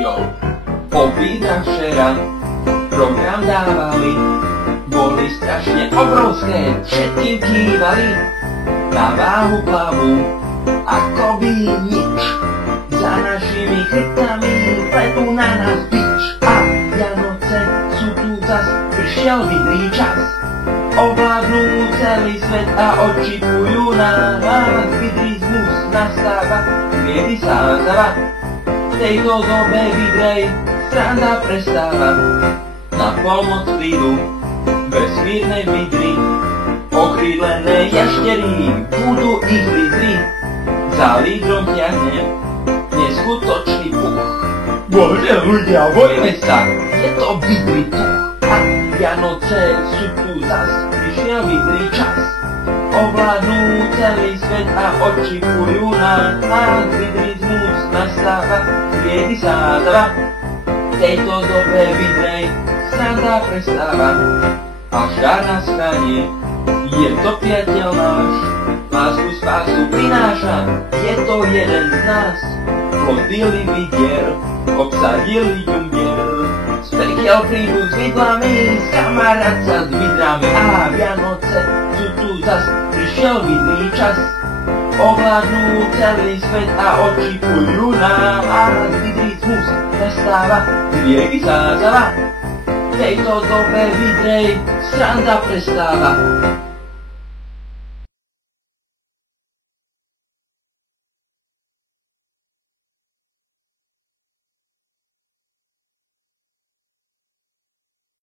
Jo, obídra včera program dávali, boli strašne obrovské, všetkým kývali, na váhu plavu, ako by nič, za našimi chrbtami pletú na nás bič. A Vianoce sú tu zas, prišiel vidrý čas, ovládnu celý svet a odčipujú nás. Vidrizmus nastáva, kedy sa záva, v tejto dobe vidrej sranda prestáva. Na pomoc prídu vesmírne vidry, okrídlené jaštery, budú ich lídry. Za lídrom ťahne neskutočný puch. Bože ľudia, bojme sa, je to vidrý puch. A Vianoce sú tu zas, prišiel vidrý čas, ovládnu celý svet a odčipujú nás. Vidrizmus nastáva, kedy sa záva, v tejto dobe vidrej sranda prestáva. A štár nás chráni, je to priateľ náš, lásku spásu prináša, je to jeden z nás. Plodili vidier, obsadili jungier, z pekiel prídu s vidlami, z kamarát sa s vidrami. A Vianoce sú tu zas, prišiel vidrý čas, ovládnu celý svet a odčipujú nás. Vidrizmus nastáva, vieky sa záva, v tejto dobe vidrej sranda prestáva.